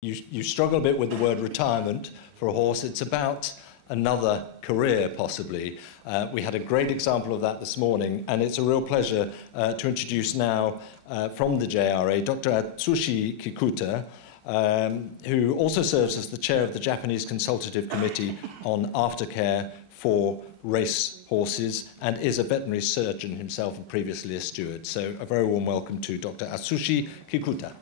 you struggle a bit with the word retirement for a horse. It's about another career, possibly. We had a great example of that this morning, and it's a real pleasure to introduce now from the JRA, Dr. Atsushi Kikuta, who also serves as the chair of the Japanese Consultative Committee on Aftercare for Race Horses and is a veterinary surgeon himself and previously a steward. So a very warm welcome to Dr. Atsushi Kikuta.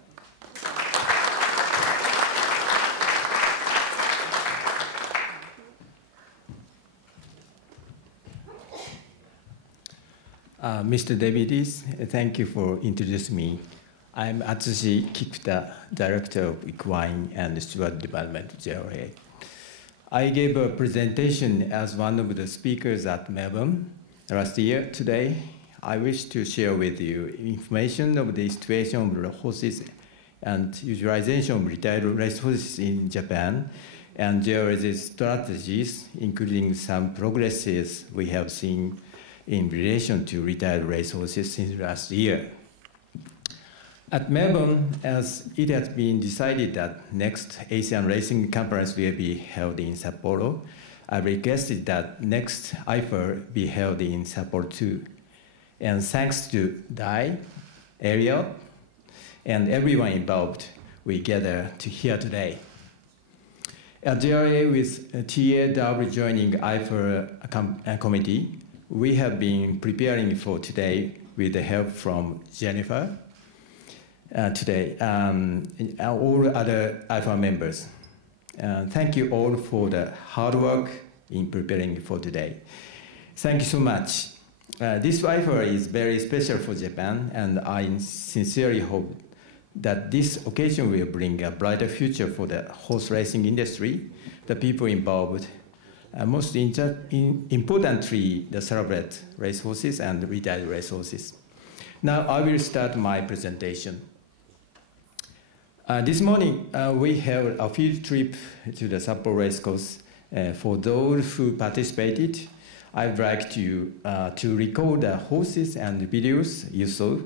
Mr. Davidis, thank you for introducing me. I'm Atsushi Kikuta, Director of Equine and Steward Development at JRA. I gave a presentation as one of the speakers at Melbourne last year. Today, I wish to share with you information of the situation of the horses and utilization of retired race horses in Japan and JRA's strategies, including some progresses we have seen in relation to retired race horses since last year. At Melbourne, as it has been decided that next Asian racing conference will be held in Sapporo, I requested that next IFAR be held in Sapporo too. And thanks to Dai, Ariel, and everyone involved, we gather to here today. At JRA, with TAW joining IFAR committee, we have been preparing for today with the help from Jennifer today, all other IFAR members. Thank you all for the hard work in preparing for today. Thank you so much. This IFAR is very special for Japan, and I sincerely hope that this occasion will bring a brighter future for the horse racing industry, the people involved, most importantly, the Thoroughbred racehorses and retired racehorses. Now I will start my presentation. This morning, we held a field trip to the Sapporo Racecourse. For those who participated, I'd like to record the horses and the videos you saw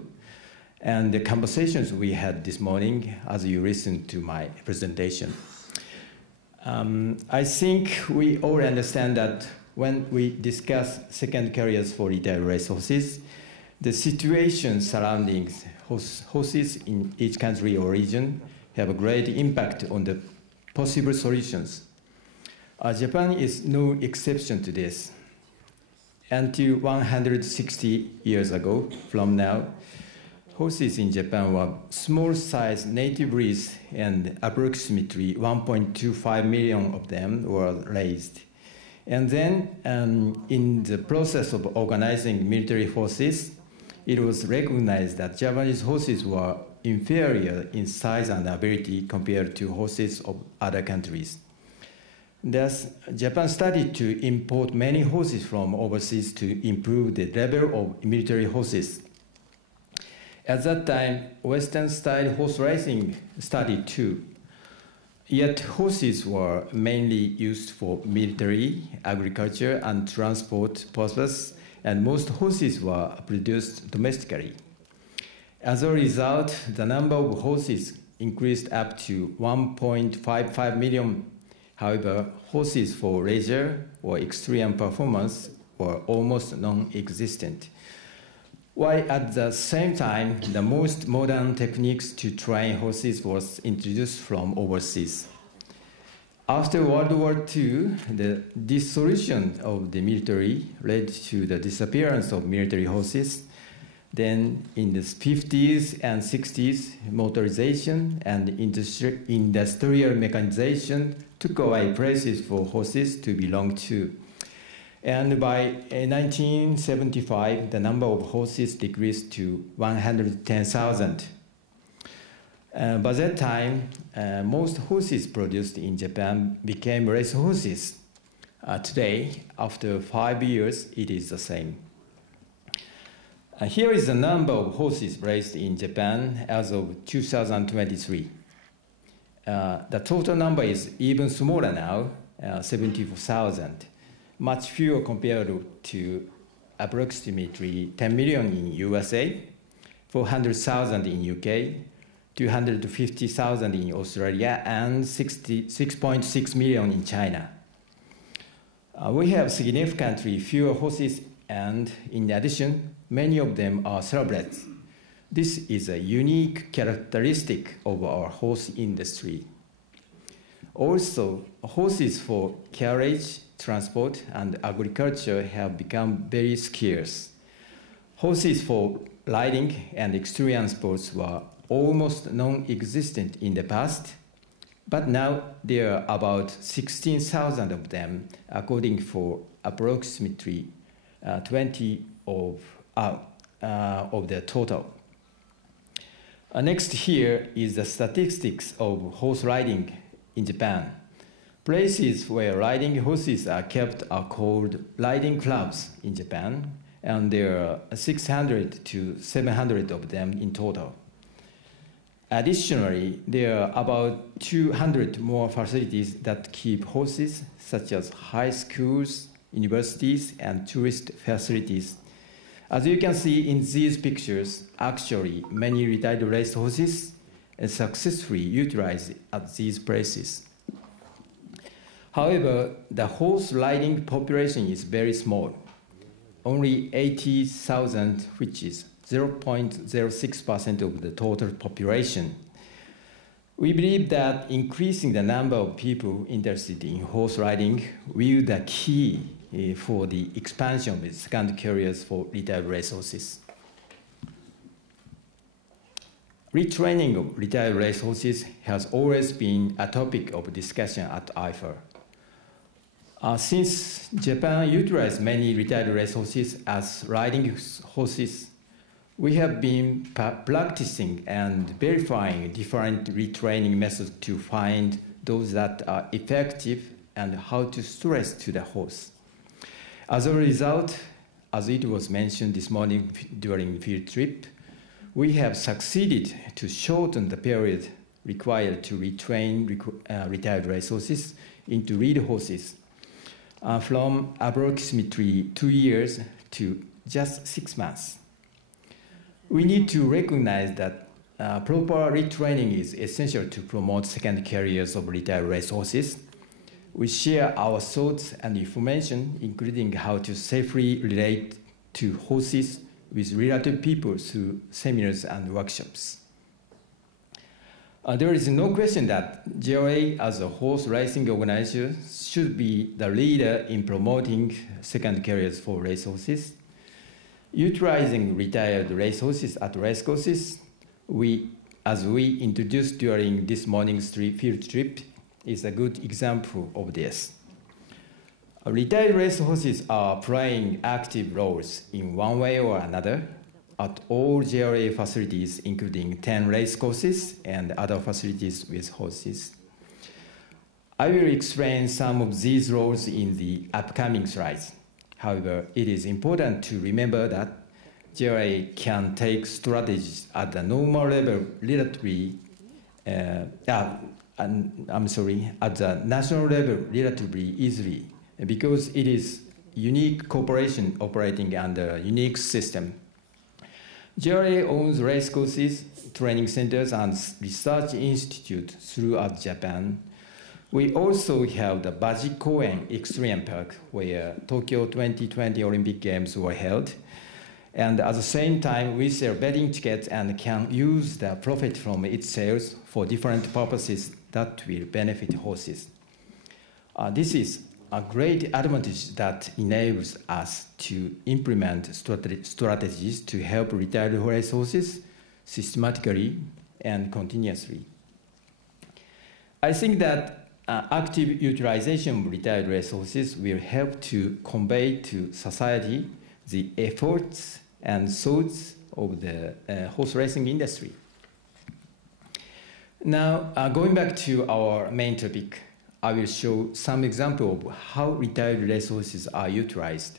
and the conversations we had this morning as you listened to my presentation. I think we all understand that when we discuss second careers for retired racehorses, the situation surrounding horses in each country or region have a great impact on the possible solutions. Japan is no exception to this. Until 160 years ago from now, horses in Japan were small-sized native breeds, and approximately 1.25 million of them were raised. And then, in the process of organizing military forces, it was recognized that Japanese horses were inferior in size and ability compared to horses of other countries. Thus, Japan started to import many horses from overseas to improve the level of military horses. At that time, Western-style horse racing started too. Yet horses were mainly used for military, agriculture, and transport purposes, and most horses were produced domestically. As a result, the number of horses increased up to 1.55 million. However, horses for leisure or extreme performance were almost non-existent. While at the same time, the most modern techniques to train horses was introduced from overseas. After World War II, the dissolution of the military led to the disappearance of military horses. Then in the 50s and 60s, motorization and industrial mechanization took away places for horses to belong to. And by 1975, the number of horses decreased to 110,000. By that time, most horses produced in Japan became race horses. Today, after 5 years, it is the same. Here is the number of horses raised in Japan as of 2023. The total number is even smaller now, 74,000. Much fewer compared to approximately 10 million in USA, 400,000 in UK, 250,000 in Australia, and 6.6 million in China. We have significantly fewer horses, and in addition, many of them are thoroughbreds. This is a unique characteristic of our horse industry. Also, horses for carriage, transport, and agriculture have become very scarce. Horses for riding and extreme sports were almost non-existent in the past, but now there are about 16,000 of them, according for approximately 20 of the total. Next here is the statistics of horse riding in Japan. Places where riding horses are kept are called riding clubs in Japan, and there are 600 to 700 of them in total. Additionally, there are about 200 more facilities that keep horses, such as high schools, universities, and tourist facilities. As you can see in these pictures, actually many retired race horses are successfully utilized at these places. However, the horse riding population is very small, only 80,000, which is 0.06% of the total population. We believe that increasing the number of people interested in horse riding will be the key for the expansion of second careers for retired racehorses. Retraining of retired racehorses has always been a topic of discussion at IFAR. Since Japan utilized many retired racehorses as riding horses, we have been practicing and verifying different retraining methods to find those that are effective and how to stress to the horse. As a result, as it was mentioned this morning during field trip, we have succeeded to shorten the period required to retrain retired racehorses into reed horses from approximately 2 years to just 6 months. We need to recognize that proper retraining is essential to promote second careers of retired racehorses. We share our thoughts and information, including how to safely relate to horses with related people through seminars and workshops. There is no question that JRA as a horse racing organization should be the leader in promoting second careers for racehorses. Utilizing retired racehorses at racecourses, as we introduced during this morning's field trip, is a good example of this. Retired racehorses are playing active roles in one way or another at all JRA facilities, including 10 racecourses and other facilities with horses. I will explain some of these roles in the upcoming slides. However, it is important to remember that JRA can take strategies at the normal level relatively, at the national level relatively easily, because it is unique corporation operating under a unique system. JRA owns racecourses, training centers, and research institutes throughout Japan. We also have the Baji-Koen Extreme Park, where Tokyo 2020 Olympic Games were held. And at the same time, we sell betting tickets and can use the profit from its sales for different purposes that will benefit horses. This is a great advantage that enables us to implement strategies to help retired racehorses systematically and continuously. I think that active utilization of retired racehorses will help to convey to society the efforts and thoughts of the horse racing industry. Now, going back to our main topic, I will show some examples of how retired racehorses are utilized.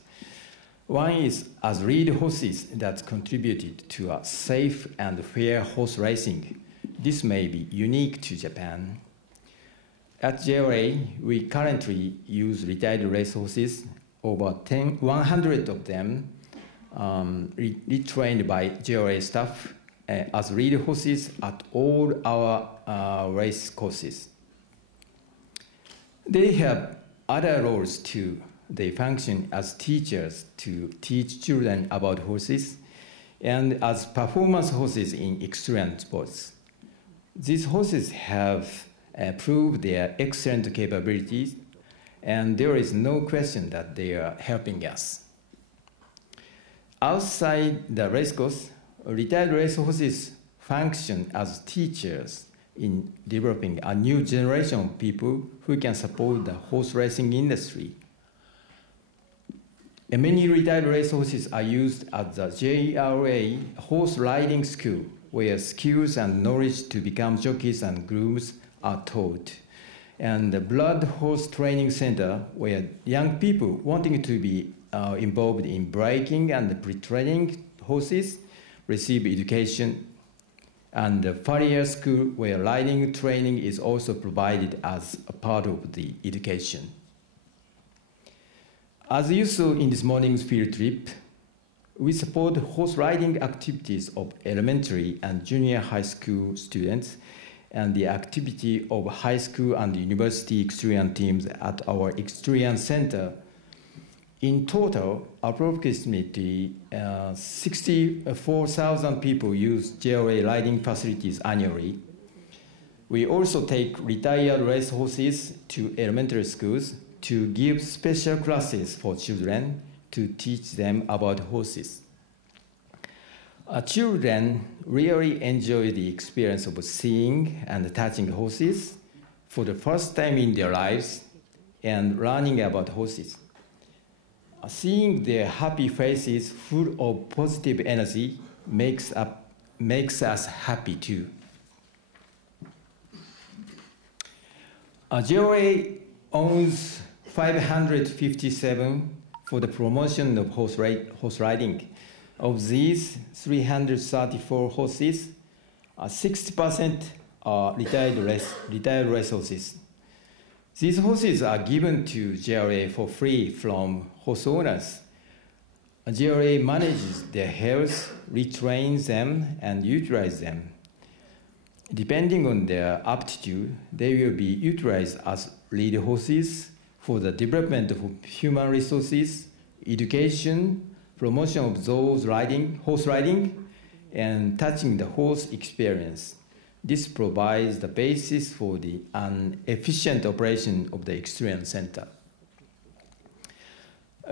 One is as reed horses that contributed to a safe and fair horse racing. This may be unique to Japan. At JRA, we currently use retired racehorses, over 100 of them retrained by JRA staff as lead horses at all our race courses. They have other roles too. They function as teachers to teach children about horses and as performance horses in extreme sports. These horses have proved their excellent capabilities, and there is no question that they are helping us. Outside the race course, retired race horses function as teachers in developing a new generation of people who can support the horse racing industry. And many retired race horses are used at the JRA horse riding school, where skills and knowledge to become jockeys and grooms are taught, and the Blood Horse Training Center, where young people wanting to be involved in breaking and pre-training horses receive education, and the farrier school, where riding training is also provided as a part of the education. As you saw in this morning's field trip, we support horse riding activities of elementary and junior high school students and the activity of high school and university equestrian teams at our equestrian center. In total, approximately 64,000 people use JRA riding facilities annually. We also take retired race horses to elementary schools to give special classes for children to teach them about horses. Children really enjoy the experience of seeing and touching horses for the first time in their lives and learning about horses. Seeing their happy faces full of positive energy makes us happy too. JRA owns 557 for the promotion of horse riding. Of these 334 horses, 60% are retired race horses. These horses are given to JRA for free from horse owners. JRA manages their health, retrains them, and utilizes them. Depending on their aptitude, they will be utilized as lead horses for the development of human resources, education, promotion of those horse riding, and touching the horse experience. This provides the basis for an efficient operation of the equestrian center.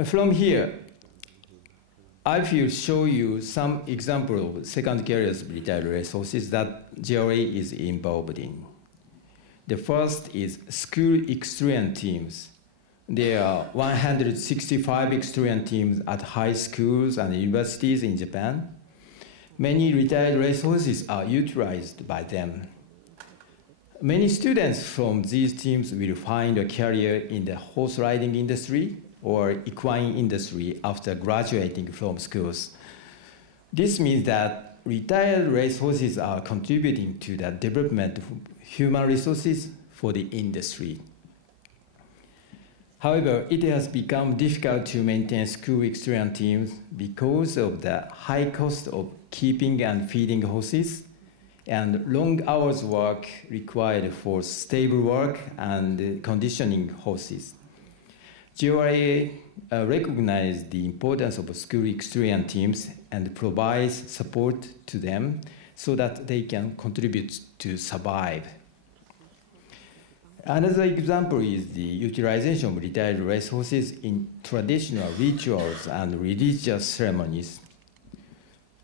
From here, I will show you some examples of second carriers of retired race horses that JRA is involved in. The first is school equestrian teams. There are 165 equestrian teams at high schools and universities in Japan. Many retired race horses are utilized by them. Many students from these teams will find a career in the horse riding industry or equine industry after graduating from schools. This means that retired race horses are contributing to the development of human resources for the industry. However, it has become difficult to maintain school equestrian teams because of the high cost of keeping and feeding horses and long hours work required for stable work and conditioning horses. JRA recognizes the importance of school equestrian teams and provides support to them so that they can contribute to survive. Another example is the utilization of retired race horses in traditional rituals and religious ceremonies.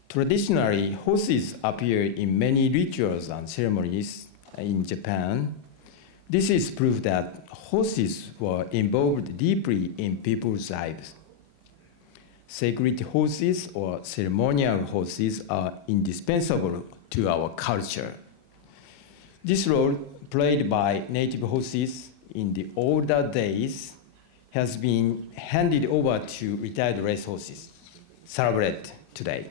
Traditionally, horses appear in many rituals and ceremonies in Japan. This is proof that horses were involved deeply in people's lives. Sacred horses or ceremonial horses are indispensable to our culture. This role played by native horses in the older days has been handed over to retired race horses, Thoroughbreds today.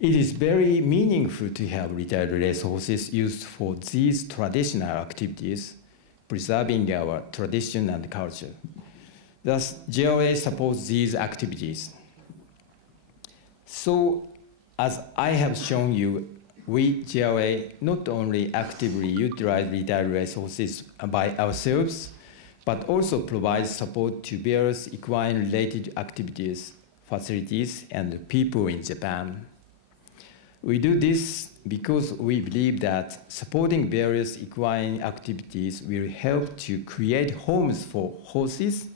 It is very meaningful to have retired race horses used for these traditional activities, preserving our tradition and culture. Thus, JRA supports these activities. So, As I have shown you, we, JRA, not only actively utilize retired resources by ourselves, but also provide support to various equine-related activities, facilities, and people in Japan. We do this because we believe that supporting various equine activities will help to create homes for horses,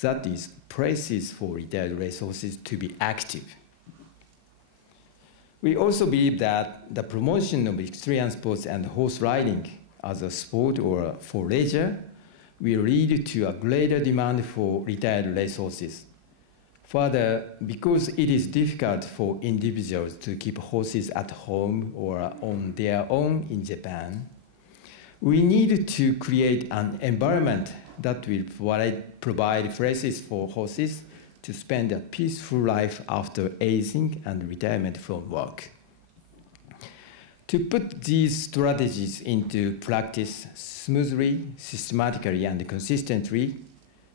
that is, places for retired racehorses to be active. We also believe that the promotion of extreme sports and horse riding as a sport or for leisure will lead to a greater demand for retired racehorses. Further, because it is difficult for individuals to keep horses at home or on their own in Japan, we need to create an environment that will provide places for horses to spend a peaceful life after aging and retirement from work. To put these strategies into practice smoothly, systematically, and consistently,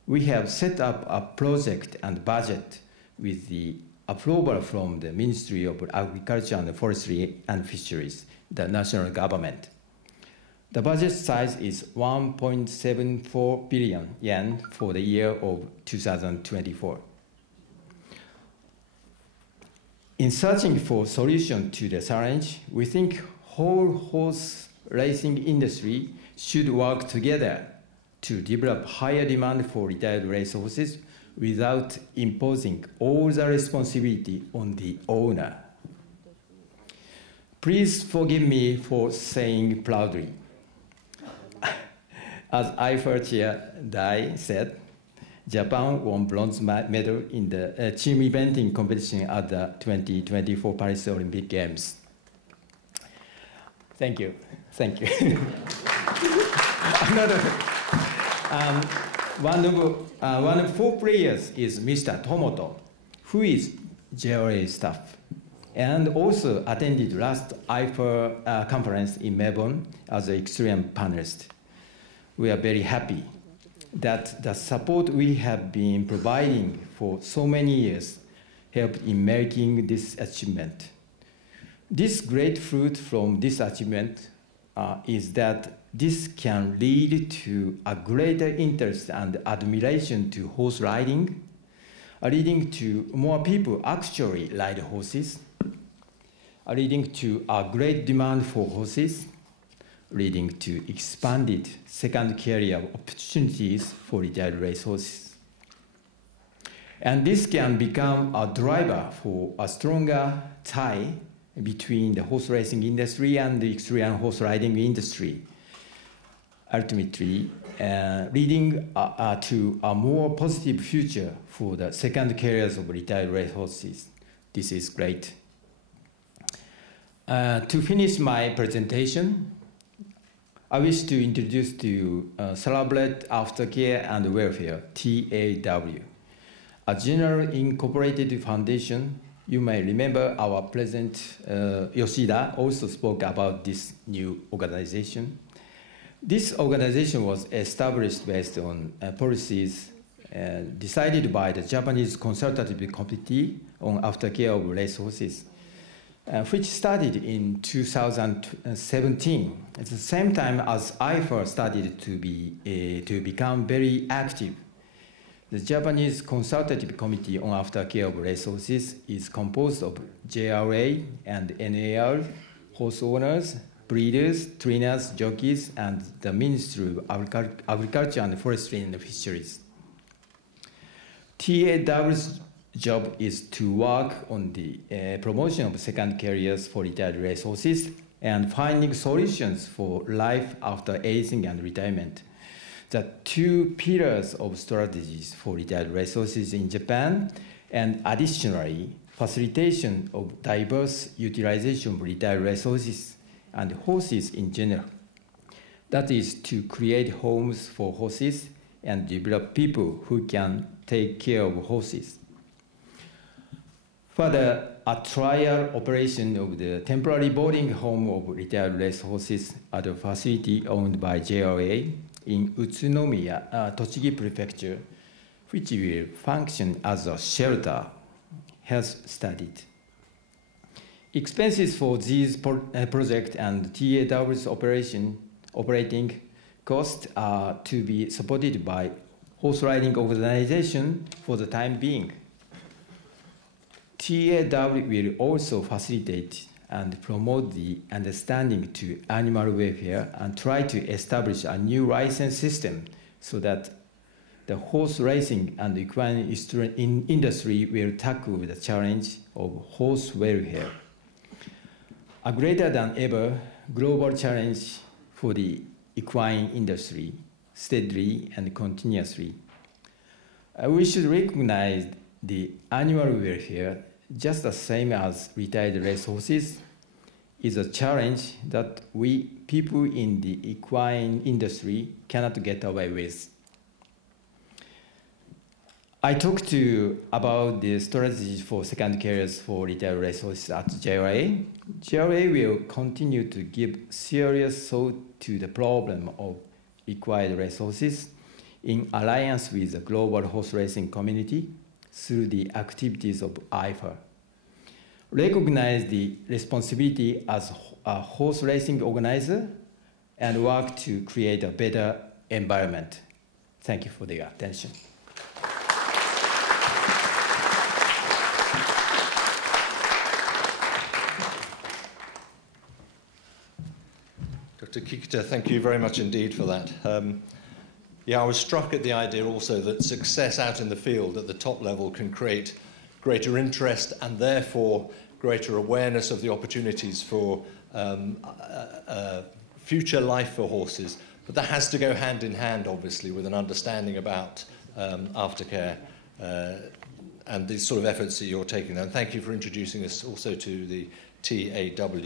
we have set up a project and budget with the approval from the Ministry of Agriculture and Forestry and Fisheries, the national government. The budget size is 1.74 billion yen for the year of 2024. In searching for solution to the challenge, we think whole horse racing industry should work together to develop higher demand for retired racehorses without imposing all the responsibility on the owner. Please forgive me for saying proudly. As IFAR Chair Dai said, Japan won bronze medal in the team eventing competition at the 2024 Paris Olympic Games. Thank you. Thank you. One of four players is Mr. Tomoto, who is JRA staff, and also attended last IFAR conference in Melbourne as an extreme panelist. We are very happy that the support we have been providing for so many years helped in making this achievement. This great fruit from this achievement is that this can lead to a greater interest and admiration to horse riding, leading to more people actually ride horses, leading to a great demand for horses, leading to expanded second career opportunities for retired racehorses. And this can become a driver for a stronger tie between the horse racing industry and the extreme horse riding industry, ultimately leading to a more positive future for the second careers of retired racehorses. This is great. To finish my presentation, I wish to introduce to you Thoroughbred Aftercare and Welfare, TAW, a general incorporated foundation. You may remember our President Yoshida also spoke about this new organization. This organization was established based on policies decided by the Japanese Consultative Committee on Aftercare of Racehorses, which started in 2017. At the same time as IFAR started to become very active. The Japanese Consultative Committee on Aftercare of Racehorses is composed of JRA and NAR, horse owners, breeders, trainers, jockeys, and the Ministry of Agriculture and Forestry and Fisheries. TAW's job is to work on the promotion of second careers for retired racehorses and finding solutions for life after aging and retirement. The two pillars of strategies for retired racehorses in Japan, and additionally, facilitation of diverse utilization of retired racehorses and horses in general. That is to create homes for horses and develop people who can take care of horses. Further, a trial operation of the temporary boarding home of retired racehorses at a facility owned by JRA in Utsunomiya, Tochigi Prefecture, which will function as a shelter, has started. Expenses for these project and TAW's operating costs are to be supported by horse riding organization for the time being. TAW will also facilitate and promote the understanding to animal welfare and try to establish a new license system so that the horse racing and equine industry will tackle the challenge of horse welfare. A greater than ever global challenge for the equine industry, steadily and continuously. We should recognize the animal welfare just the same as retired racehorses is a challenge that we people in the equine industry cannot get away with. I talked to you about the strategy for second carriers for retired racehorses at JRA. JRA will continue to give serious thought to the problem of equine racehorses in alliance with the global horse racing community through the activities of IFAR. Recognize the responsibility as a horse racing organizer and work to create a better environment. Thank you for the attention. Dr. Kikuta, thank you very much indeed for that. I was struck at the idea also that success out in the field at the top level can create greater interest and therefore greater awareness of the opportunities for future life for horses. But that has to go hand in hand, obviously, with an understanding about aftercare and the sort of efforts that you're taking there. And thank you for introducing us also to the TAW.